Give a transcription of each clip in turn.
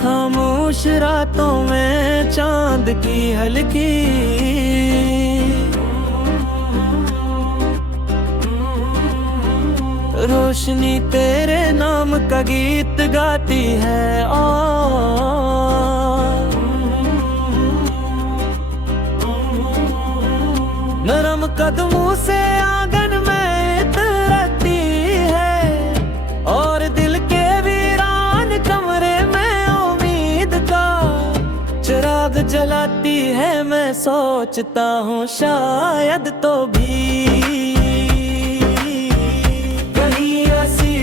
खामोश रातों में चांद की हल्की रोशनी तेरे नाम का गीत गाती है और नरम कदमों से आंगन में इतरती है और दिल के वीरान कमरे में उम्मीद का चिराग जलाती है। मैं सोचता हूँ शायद तो भी कहीं ऐसी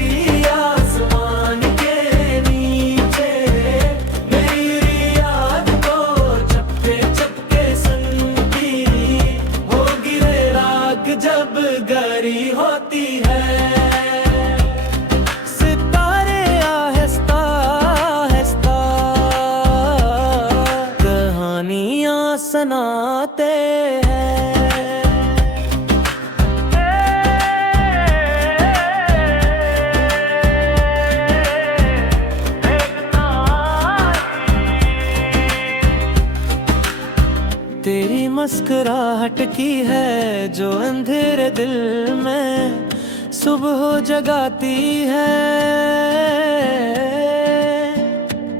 आसमान के नीचे मेरी याद को चपके चपके सुनती हो गिरे राग जब गरी होती है। सितारे आहिस्ता आहिस्ता कहानियां सुनाते हैं। तेरी मुस्कुराहट की है जो अंधेरे दिल में सुबह जगाती है।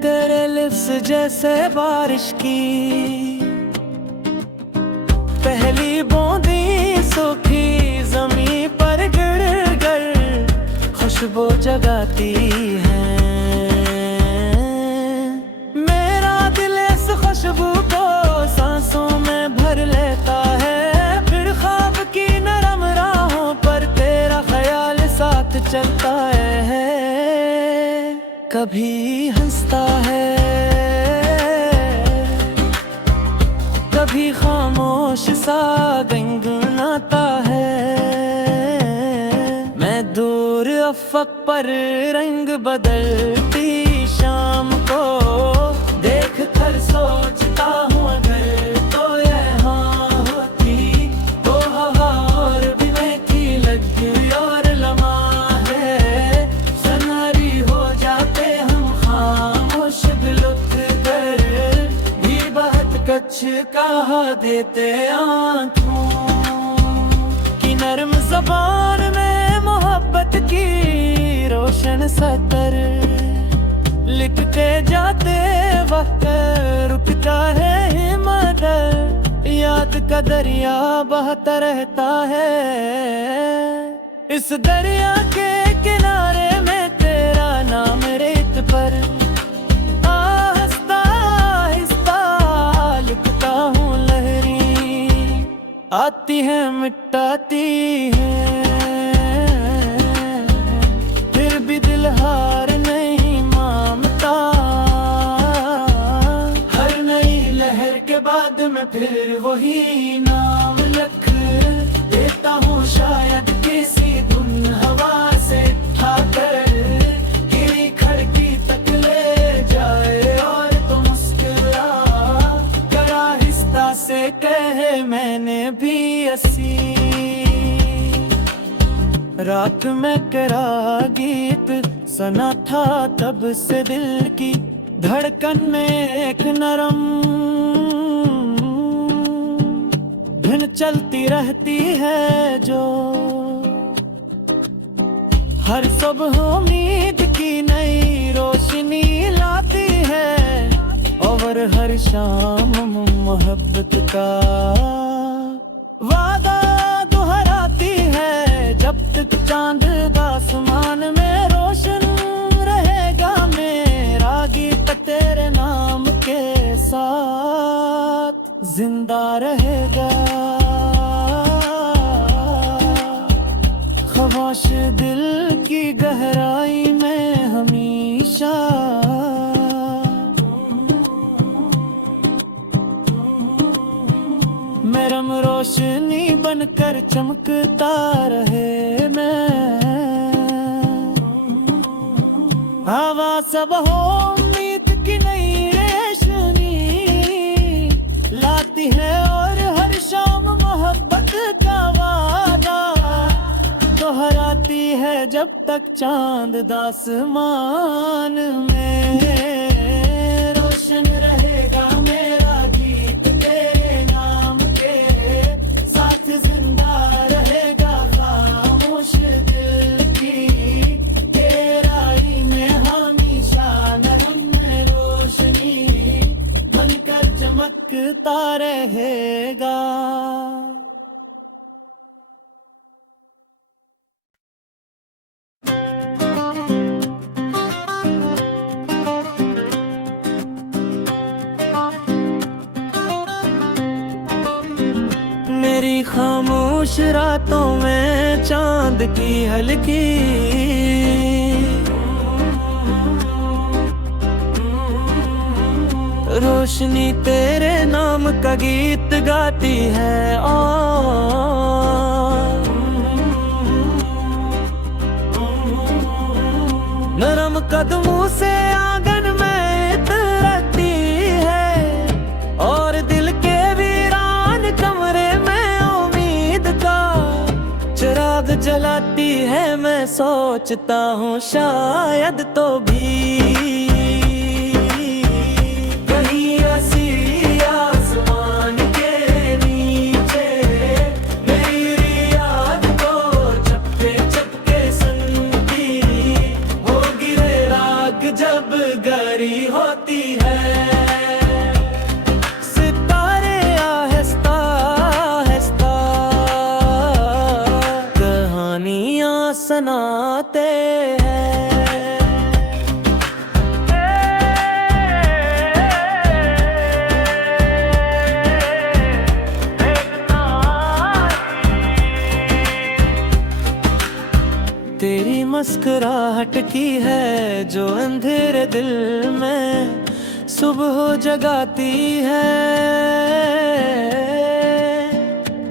तेरे लिप्स जैसे बारिश की पहली बूंदी सूखी जमीन पर गिर कर खुशबू जगाती है। मेरा दिल इस खुशबू को सांसों में भर लेता है। फिर ख्वाब की नरम राहों पर तेरा ख्याल साथ चलता है। कभी हंसता है कभी खामोश सा गुनगुनाता है। मैं दूर अफ़क़ पर रंग बदलती शाम को देख कर सोचता हूँ अगर तो यहाँ होती तो हवा और भी महकी लगती और लम्हे सनहरी हो जाते हम खामोश दिल कर भी बहुत कच्छ कहा देते आँखों की नरम ज़बान में मोहब्बत की रोशन सतर लिखते जाते वक्त रुकता है हिम्मत। याद का दरिया बहता रहता है। इस दरिया के किनारे में तेरा नाम रेत पर आहिस्ता आहिस्ता लिखता हूँ। लहरी आती है मिटाती है फिर भी दिल हार नहीं मानता। हर नई लहर के बाद में फिर वही नाम लिख देता हूँ। शायद किसी धुन हवा से उठाकर गिरी खिड़की तक ले जाए और तुम मुस्कुरा कर आहिस्ता से कहे मैंने भी ऐसी रात में करा गीत सुना था। तब से दिल की धड़कन में एक नरम धुन चलती रहती है जो हर सुबह उम्मीद की नई रोशनी लाती है और हर शाम मोहब्बत का वादा दोहराती है। जब तक चांद आसमान में रोशन रहेगा मेरा गीत तेरे नाम के साथ जिंदा रहेगा। ख्वाहिश दिल की गहराई में हमेशा नरम रोशनी बनकर चमकता रहे। मैं हवा सब हो उम्मीद की नई रोशनी लाती है और हर शाम मोहब्बत का वादा दोहराती है। जब तक चांद आसमान में रोशन रहेगा मेरा गीत तेरे नाम के साथ, जिंदा रहेगा खामोश दिल की, तेरा ही में हमेशा नरम में रोशनी बनकर चमकता रहेगा। मेरी खामोश रातों में चांद की हल्की रोशनी तेरे नाम का गीत गाती है, और नरम कदमों से आंगन में इतरती है, और दिल के वीरान कमरे में उम्मीद का चिराग जलाती है। मैं सोचता हूँ शायद तो भी कहीं ऐसी आसमान के नीचे मेरी याद को चपके चपके सुनती हो, गिरे राग जब गरी होती है, सितारे आहिस्ता आहिस्ता कहानियां सुनाते हैं। तेरी मुस्कुराहट की है जो अंधेरे दिल में सुबह जगाती है,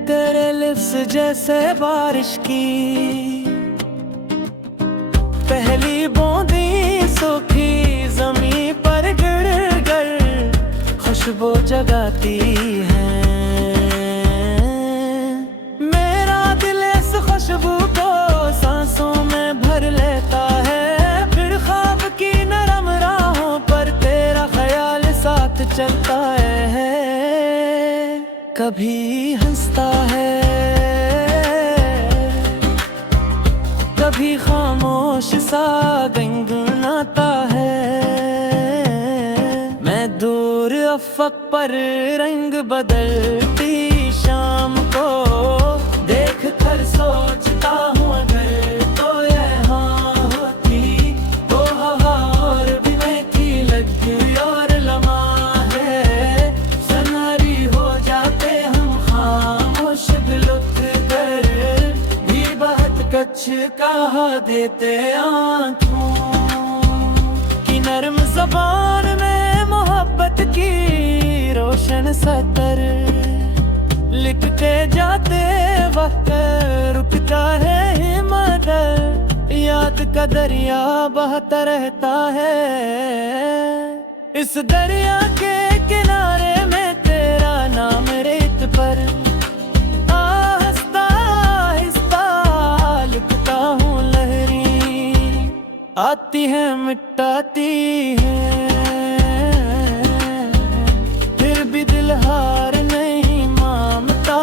तेरे लिप्स जैसे बारिश की पहली बूंदी सूखी जमीन पर गिर कर खुशबू जगाती है। मेरा दिल इस खुशबू को सांसों में भर लेता है, फिर ख्वाब की नरम राहों पर तेरा ख्याल साथ चलता है, कभी हंसता है कभी खामोश सा गुनगुनाता है। मैं दूर अफक पर रंग बदलती शाम को देख कर सोचता हूँ, अगर तो यहाँ होती तो हवा और भी महकी लगती, और लम्हे सनहरी हो जाते हम खामोश दिल कर भी बहुत कच्छ कहा देते आँखों की नरम ज़बान में मोहब्बत की रोशन सतर लिखते जाते वक्त रुकता है हिम्मत, याद का दरिया बहता रहता है। इस दरिया के किनारे में तेरा नाम रेत पर आहिस्ता आहिस्ता लिखता हूँ, लहरी आती है मिटाती है, फिर भी दिल हार नहीं मानता।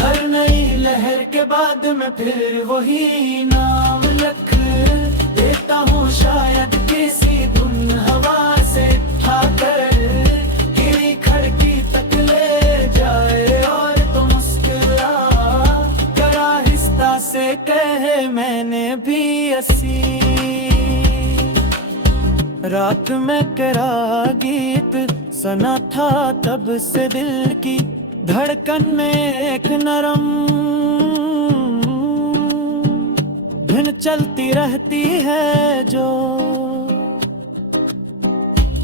हर नई लहर के बाद मैं फिर वही नाम लिख देता हूँ, शायद किसी धुन हवा से उठाकर गिरी खिड़की तक ले जाए, और तो मुस्कुरा कर आहिस्ता से कहे मैंने भी ऐसी रात में करा गीत सुना था, तब से दिल की धड़कन में एक नरम धुन चलती रहती है, जो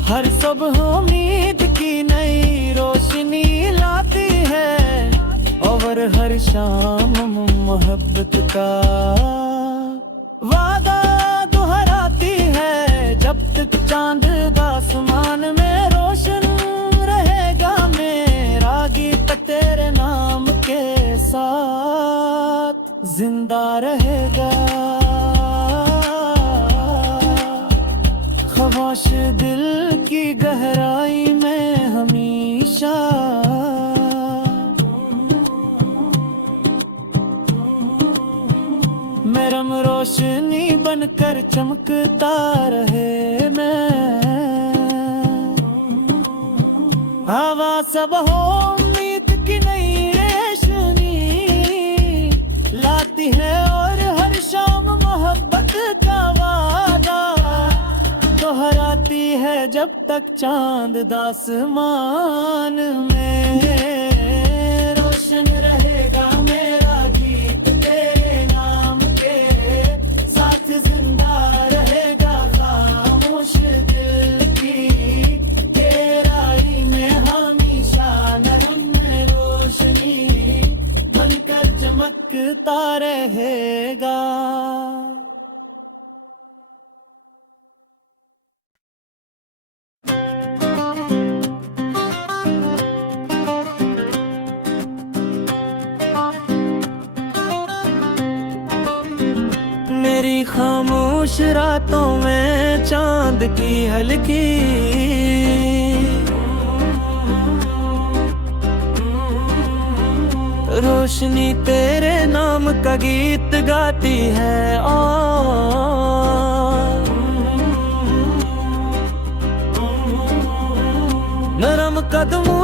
हर सुबह उम्मीद की नई रोशनी लाती है, और हर शाम मोहब्बत का वादा दोहराती है। जब तक चांद आसमान में रोशन रहेगा मेरा गीत तेरे नाम के साथ जिंदा रहेगा। खवा खामोश दिल की गहराई में हमेशा नरम रोशनी बनकर चमकता रहे मैं। हवा सब हो उम्मीद की नई रोशनी लाती है और हर शाम मोहब्बत का वादा दोहराती है जब तक चांद आसमान में। रोशन रहेगा मेरा गीत तेरे नाम के साथ, जिंदा रहेगा खामोश दिल की गहराई में हमेशा नरम रोशनी बनकर चमकता रहेगा। मेरी खामोश रातों में चांद की हल्की रोशनी तेरे नाम का गीत गाती है और नरम कदमों